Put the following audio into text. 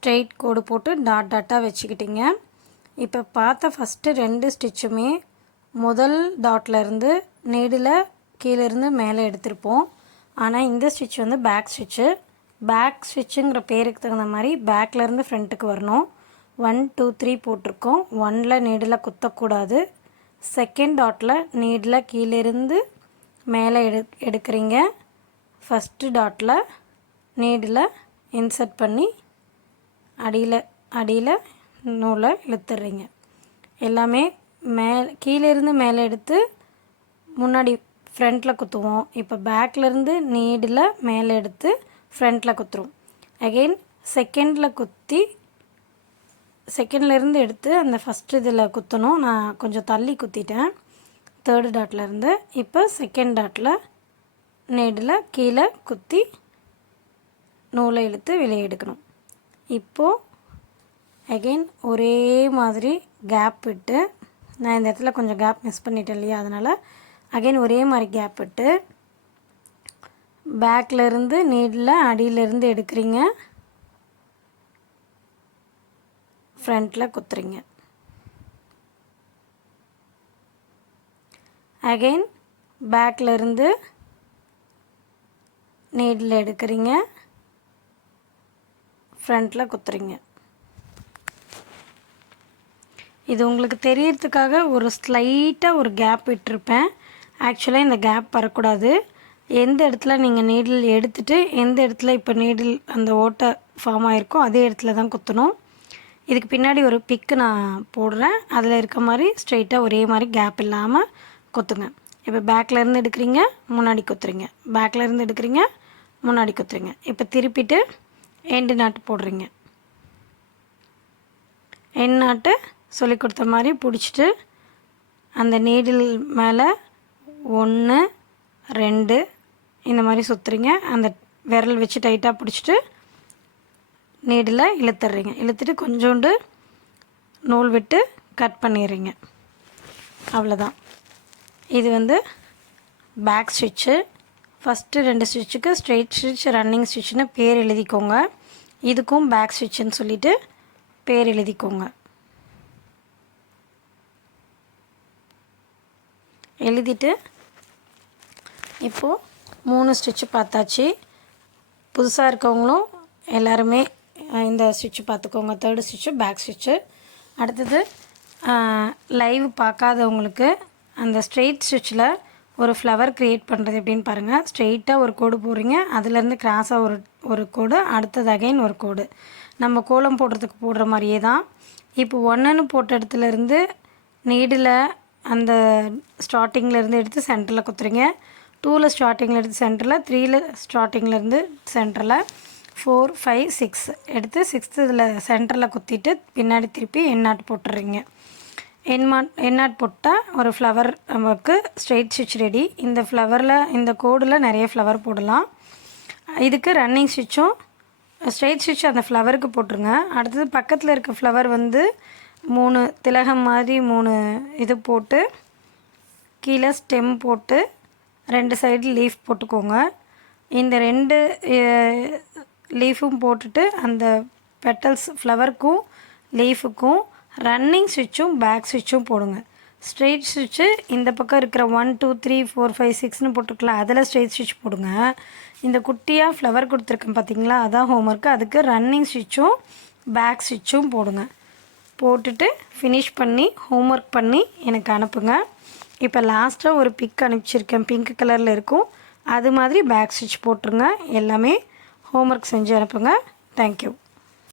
Straight கோடு போட்டு dot டாட்டாக வச்சுக்கிட்டிங்க. இப்போ பார்த்த ஃபஸ்ட்டு 2 ஸ்டிச்சுமே முதல் டாட்லேருந்து நீடில் கீழேருந்து மேலே எடுத்திருப்போம். ஆனால் இந்த ஸ்டிச் வந்து பேக் ஸ்டிச்சு. பேக் ஸ்டிச்சுங்கிற பேருக்கு தகுந்த மாதிரி பேக்லேருந்து ஃப்ரண்ட்டுக்கு வரணும். 1 2 3 போட்டிருக்கோம். 1ல் நீடில் குத்தக்கூடாது. செகண்ட் டாட்டில் நீடில் கீழேருந்து மேலே எடுக்கிறீங்க. ஃபஸ்ட்டு டாட்டில் நீடில் இன்சர்ட் பண்ணி அடியில் நூலை இழுத்துடுறீங்க. எல்லாமே கீழேருந்து மேலே எடுத்து முன்னாடி ஃப்ரண்ட்டில் குத்துவோம். இப்போ பேக்லேருந்து நீடில் மேலே எடுத்து ஃப்ரண்ட்டில் குத்துரும். அகெயின் செகண்ட்லேருந்து எடுத்து அந்த ஃபஸ்ட்டு இதில் குத்தணும். நான் கொஞ்சம் தள்ளி குத்திட்டேன் தேர்டு டாட்லேருந்து. இப்போ செகண்ட் டாட்டில் நீடில் கீழே குத்தி நூலை இழுத்து வெளியே எடுக்கணும். இப்போது அகெயின் ஒரே மாதிரி கேப் விட்டு, நான் இந்த இடத்துல கொஞ்சம் கேப் மிஸ் பண்ணிட்டேன் இல்லையா, அதனால் அகெயின் ஒரே மாதிரி கேப் விட்டு பேக்லேருந்து நீடில் அடியிலேருந்து எடுக்கிறீங்க, ஃப்ரண்ட்டில் குத்துறீங்க. அகெயின் பேக்லேருந்து நீடில் எடுக்கிறீங்க, ஃப்ரண்ட்டில் குத்துறீங்க. இது உங்களுக்கு தெரியறதுக்காக ஒரு ஸ்லைட்டாக ஒரு கேப் விட்டுருப்பேன். ஆக்சுவலாக இந்த கேப் வரக்கூடாது. எந்த இடத்துல நீங்கள் நீடில் எடுத்துகிட்டு எந்த இடத்துல இப்போ நீடில் அந்த ஓட்டை ஃபார்ம் ஆகிருக்கோ அதே இடத்துல தான் குத்தணும். இதுக்கு பின்னாடி ஒரு பிக்கு நான் போடுறேன். அதில் இருக்க மாதிரி ஸ்ட்ரெயிட்டாக ஒரே மாதிரி கேப் இல்லாமல் குத்துங்க. இப்போ பேக்லேருந்து எடுக்கிறீங்க, முன்னாடி குத்துறீங்க, பேக்லேருந்து எடுக்கிறீங்க, முன்னாடி குத்துறீங்க. இப்போ திருப்பிட்டு எண்டு நாட்டு போடுறீங்க. எண்ட் நாட்டு சொல்லி கொடுத்த மாதிரி பிடிச்சிட்டு அந்த நீடில் மேலே 1 2 இந்த மாதிரி சுற்றுறீங்க. அந்த விரல் வச்சு டைட்டாக பிடிச்சிட்டு நீடில் இழுத்துடுறீங்க. இழுத்துட்டு கொஞ்சோண்டு நூல் விட்டு கட் பண்ணிடுறீங்க. அவ்வளோதான். இது வந்து பேக் ஸ்டிச்சு. ஃபஸ்ட்டு 2 ஸ்டிச்சுக்கு ஸ்ட்ரெயிட் ஸ்டிச், ரன்னிங் ஸ்டிச்சுன்னு பேர் எழுதிக்கோங்க. இதுக்கும் பேக் ஸ்டிச்சுன்னு சொல்லிவிட்டு பேர் எழுதிக்கோங்க. எழுதிட்டு இப்போது 3 ஸ்டிச்சு பார்த்தாச்சு. புதுசாக இருக்கவங்களும் எல்லாருமே இந்த ஸ்டிச்சு பார்த்துக்கோங்க. Third stitch back stitch. அடுத்தது லைவ் பார்க்காதவங்களுக்கு அந்த ஸ்ட்ரெயிட் ஸ்டிச்சில் ஒரு ஃப்ளவர் க்ரியேட் பண்ணுறது எப்படின்னு பாருங்கள். ஸ்ட்ரெயிட்டாக ஒரு கோடு போடுறீங்க, அதுலேருந்து கிராஸாக ஒரு கோடு, அடுத்தது அகைன் ஒரு கோடு. நம்ம கோலம் போடுறதுக்கு போடுற மாதிரியே தான். இப்போ 1ன்னு போட்ட இடத்துலேருந்து நீடில் அந்த ஸ்டார்டிங்கிலேருந்து எடுத்து சென்டரில் குத்துறீங்க. 2ல் ஸ்டார்டிங்கில் எடுத்து சென்டரில், 3ல் ஸ்டார்டிங்லேருந்து சென்டரில், 4 5 6 எடுத்து 6th இதில் சென்டரில் குத்திட்டு பின்னாடி திருப்பி எண்ணாட் போட்டுடுறீங்க. எண்ணாட் போட்டால் ஒரு ஃப்ளவர் நமக்கு ஸ்ட்ரெயிட் ஸ்டிச் ரெடி. இந்த ஃப்ளவரில் இந்த கோடில் நிறைய ஃப்ளவர் போடலாம். இதுக்கு ரன்னிங் ஸ்டிச்சும் ஸ்ட்ரெயிட் ஸ்டிச் அந்த ஃப்ளவருக்கு போட்டுருங்க. அடுத்தது பக்கத்தில் இருக்க ஃப்ளவர் வந்து 3 திலகம் மாதிரி 3 இது போட்டு கீழே ஸ்டெம் போட்டு 2 சைடு லீஃப் போட்டுக்கோங்க. இந்த 2 லீஃபும் போட்டுட்டு அந்த பெட்டல்ஸ் ஃப்ளவருக்கும் லீஃபுக்கும் ரன்னிங் ஸ்டிச்சும் பேக் ஸ்டிச்சும் போடுங்க. ஸ்ட்ரெயிட் ஸ்டிச்சு இந்த பக்கம் இருக்கிற 1 2 3 4 5 6ன்னு போட்டுருக்கலாம், அதில் ஸ்ட்ரெயிட் ஸ்டிச் போடுங்க. இந்த குட்டியாக ஃப்ளவர் கொடுத்துருக்கேன் பார்த்தீங்களா, அதான் ஹோம்ஒர்க்கு. அதுக்கு ரன்னிங் ஸ்டிச்சும் பேக் ஸ்டிச்சும் போடுங்க. போட்டுட்டு ஃபினிஷ் பண்ணி ஹோம்ஒர்க் பண்ணி எனக்கு அனுப்புங்க. இப்போ லாஸ்ட்டாக ஒரு பிக் அனுப்பிச்சிருக்கேன், பிங்க் கலரில் இருக்கும். அது மாதிரி பேக் ஸ்டிச் போட்டுருங்க. எல்லாமே ஹோம்ஒர்க் செஞ்சு அனுப்புங்க. தேங்க்யூ.